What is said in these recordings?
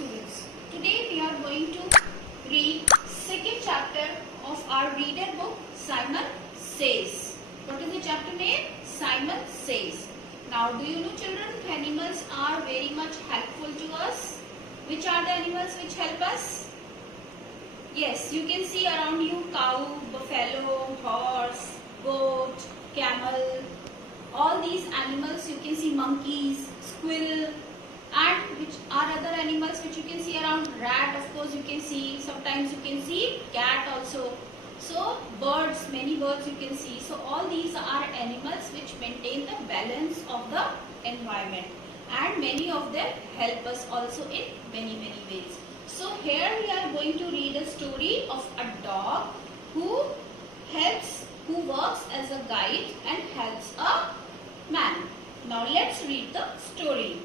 students. Today we are going to read second chapter of our reader book Simon Says. What is the chapter name? Simon Says. Now do you know children, animals are very much helpful to us. Which are the animals which help us? Yes, you can see around you cow, buffalo, horse, goat, camel. All these animals you can see monkeys, squirrel, and which are other animals which you can see around. Rat, of course you can see. Sometimes you can see cat also. So birds, many birds you can see. So all these are animals which maintain the balance of the environment, and many of them help us also in many ways. So here we are going to read a story of a dog who works as a guide and helps a man. Now let's read the story.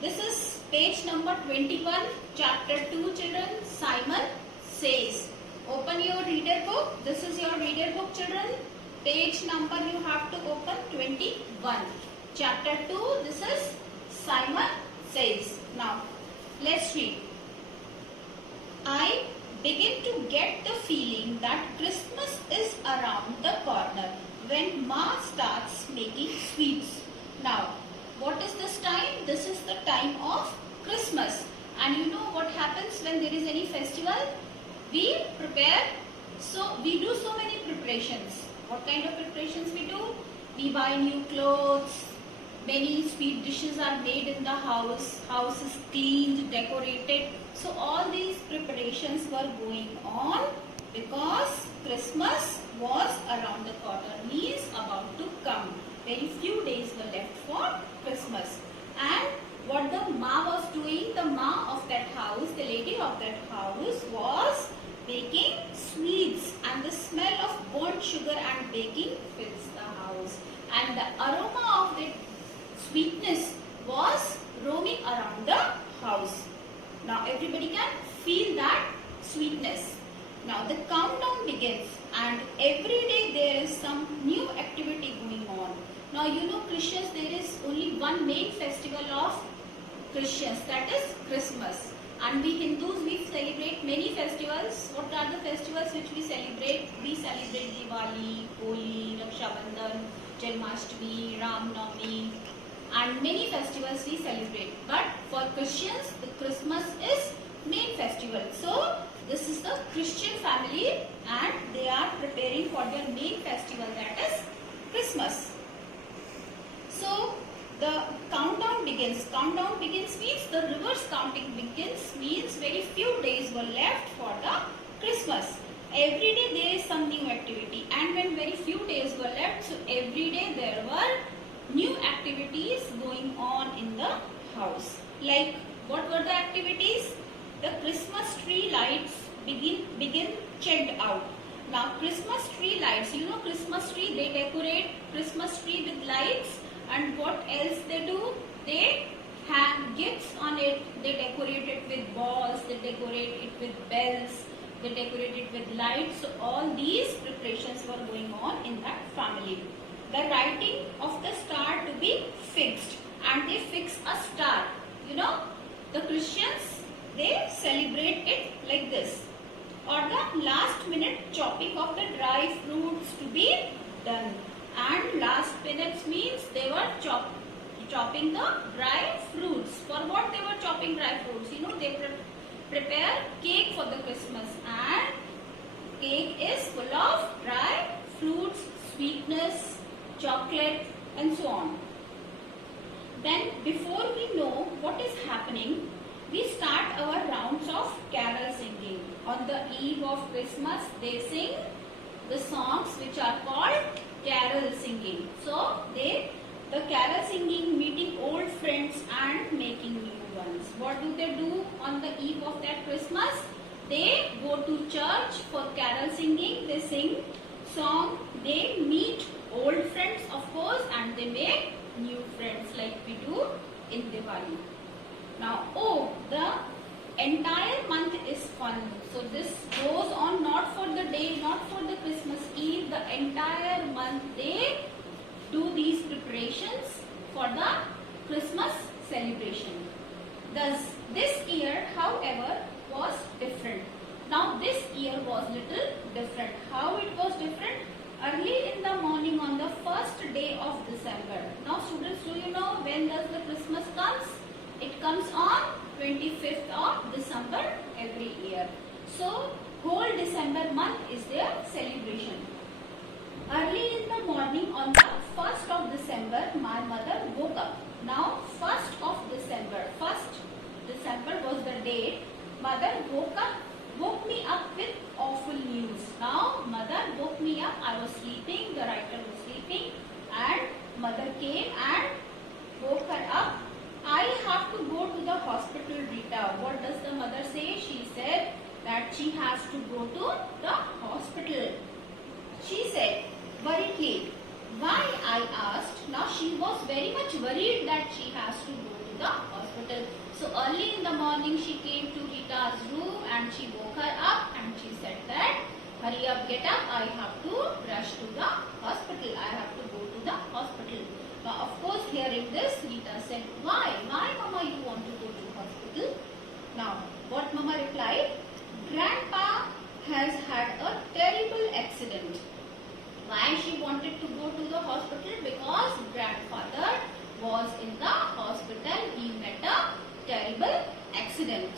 This is page number 21, chapter 2, children. Simon Says. Open your reader book. This is your reader book, children. Page number you have to open 21. Chapter 2, this is Simon Says. Now let's read. I begin to get the feeling that Christmas is around the corner when Ma starts making sweets. Now, what is this time? This is the time of Christmas. And you know what happens when there is any festival? We prepare. So, we do so many preparations. What kind of preparations we do? We buy new clothes. Many sweet dishes are made in the house. House is cleaned, decorated. So all these preparations were going on because Christmas was around the corner, means about to come. Very few days were left for Christmas. And what the Ma was doing, the Ma of that house, the lady of that house, was baking sweets, and the smell of burnt sugar and baking fills the house. And the aroma of that sweetness was roaming around the house. Now everybody can feel that sweetness. Now the countdown begins, and every day there is some new activity going on. Now you know Christians, there is only one main festival of Christians, that is Christmas. And we Hindus, we celebrate many festivals. What are the festivals which we celebrate? We celebrate Diwali, Holi, Raksha Bandhan, Janmashtami, Ram Navami, and many festivals we celebrate. But for Christians, the Christmas is main festival. So this is the Christian family, and they are preparing for their main festival, that is Christmas. So the countdown begins. Countdown begins means the reverse counting begins, means very few days were left for the Christmas. Every day there is some new activity, and when very few days were left, so every day there were new activities going on in the house. Like, what were the activities? The Christmas tree lights begin checked out. Now Christmas tree lights, you know Christmas tree, they decorate Christmas tree with lights, and what else they do? They hang gifts on it, they decorate it with balls, they decorate it with bells, they decorate it with lights. So all these preparations were going on in that family. The writing of the star to be fixed, and they fix a star. You know, the Christians, they celebrate it like this. Or the last minute chopping of the dry fruits to be done. And last minute means they were chopping the dry fruits. For what they were chopping dry fruits? You know, they prepare cake for the Christmas, and cake is full of dry fruits, sweetness, chocolate, and so on. Then before we know what is happening, we start our rounds of carol singing. On the eve of Christmas, they sing the songs which are called carol singing. So the carol singing, meeting old friends and making new ones. What do they do on the eve of that Christmas? They go to church for carol singing. They sing song. They meet old friends, of course, and they make new friends like we do in Diwali. Now, the entire month is fun. So this goes on not for the day, not for the Christmas Eve. The entire month they do these preparations for the Christmas celebration. Thus, this year however, was different. Now this year was little different. How it was different? Early in the morning on the first day of December. Now students, do you know when does the Christmas comes? It comes on 25th of December every year. So whole December month is their celebration. Early in the morning on the 1st of December, my mother woke up. Now 1st of December, 1st December was the date. Mother woke me up with awful news. Now mother woke me up. I was sleeping, the writer was sleeping, and mother came and woke her up. I have to go to the hospital, Rita. What does the mother say? She said that she has to go to the hospital. She said worriedly. Why? I asked. Now she was very much worried that she has to go to the hospital. So early in the morning she came to Rita's room and she woke her up and she said that, hurry up, get up, I have to rush to the hospital. I have to go to the hospital. Now of course hearing this, Rita said, why? Why mama you want to go to hospital? Now what mama replied? Grandpa has had a terrible accident. Why she wanted to go to the hospital? Because grandfather was in the hospital. He met a terrible accident.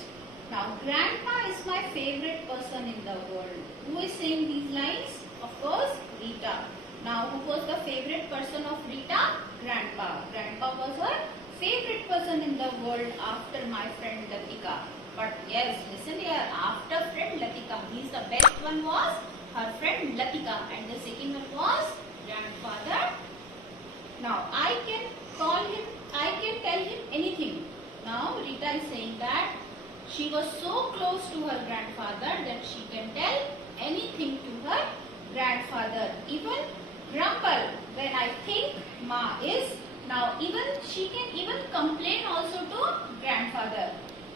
Now grandpa is my favorite person in the world. Who is saying these lines? Of course Rita. Now who was the favorite person of Rita? Grandpa. Grandpa was her favorite person in the world after my friend Latika. But yes, listen here, after friend Latika, means the best one was her friend Latika and the second one was grandfather. Now I can tell him anything. Now Rita is saying that she was so close to her grandfather that she can tell anything to her grandfather. Even grumble when I think ma is. Now even she can even complain also to grandfather.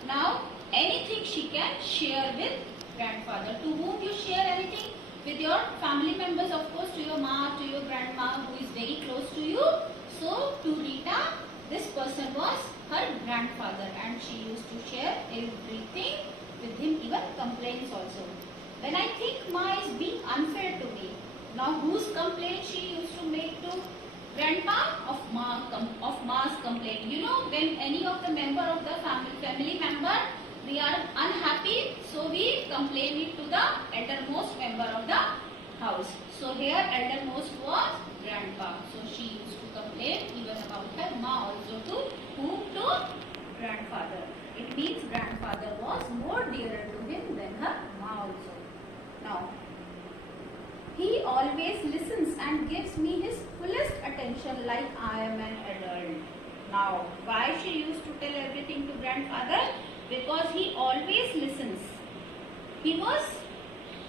Now anything she can share with grandfather. To whom you share anything? With your family members, of course, to your ma, to your grandma who is very close to you. So to Rita, this person was her grandfather and she used to share everything with him, even complaints also. When I think ma is being unfair to me. Now whose complaint she used to make to grandpa? Of ma's complaint. You know, when any of the member of the family member, we are unhappy, so we complain it to the eldermost member of the house. So here eldermost was grandpa. So she used to complain even about her ma also to whom? To grandfather. It means grandfather was more dearer to him than her ma also. Now, he always listens and gives me his fullest attention like I am an adult. Now, why she used to tell everything to grandfather? Because he always listens. He was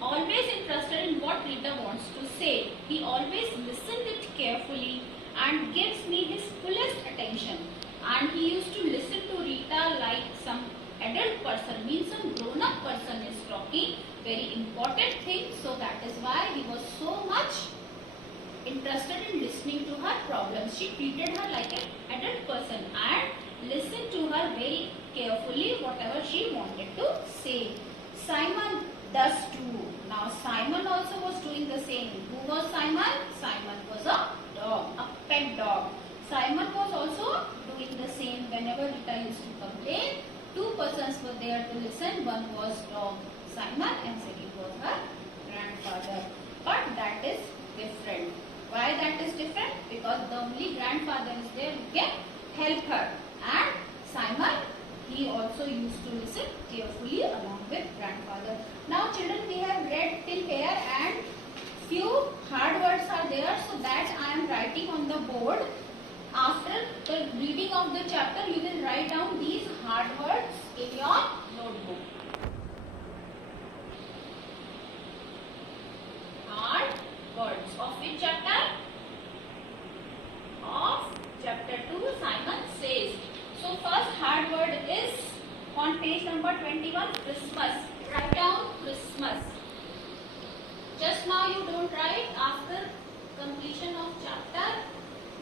always interested in what Rita wants to say. He always listened it carefully and gives me his fullest attention. And he used to listen to Rita like some adult person, means some grown-up person is talking. Very important thing. So that is why he was so much interested in listening to her problems. She treated her like an adult person and listened to her very carefully whatever she wanted to say. Simon does too. Now Simon also was doing the same. Who was Simon? Simon was a dog, a pet dog. Simon was also doing the same. Whenever Rita used to complain, two persons were there to listen. One was dog Simon and second was her grandfather. But that is different. Why that is different? Because the only grandfather is there who can help her. And Simon, he also used to listen carefully along with grandfather. Now children, we have read till here and few hard words are there, so that I am writing on the board. After the reading of the chapter, you will write down these hard words in your notebook. Hard words of which chapter? Of chapter 2, Simon Says. So first hard word is on page number 21, Christmas. Write down Christmas. Just now you don't write. After completion of chapter,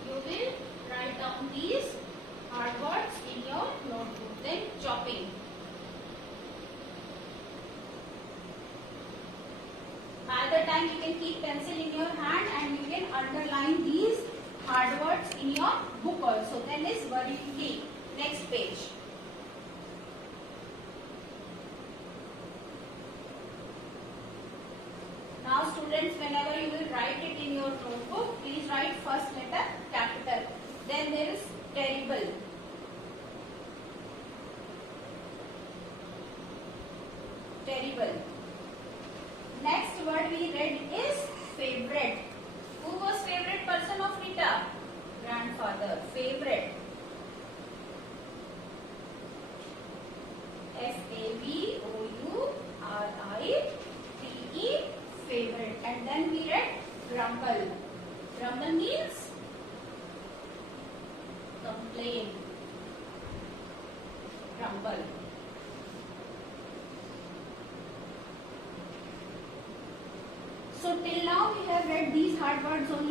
you will write down these hard words in your notebook. Then chopping. time you can keep pencil in your hand and you can underline these hard words in your book also. Then is worryingly. Next page. Now students, whenever you will write it in your notebook, please write first letter capital. Then there is terrible. Terrible. Next word we read is favorite. Who was favorite person of Rita? Grandfather. Favorite. Favorite. Favorite. And then we read grumble. Grumble means complain. Grumble. So till now we have read these hard words only.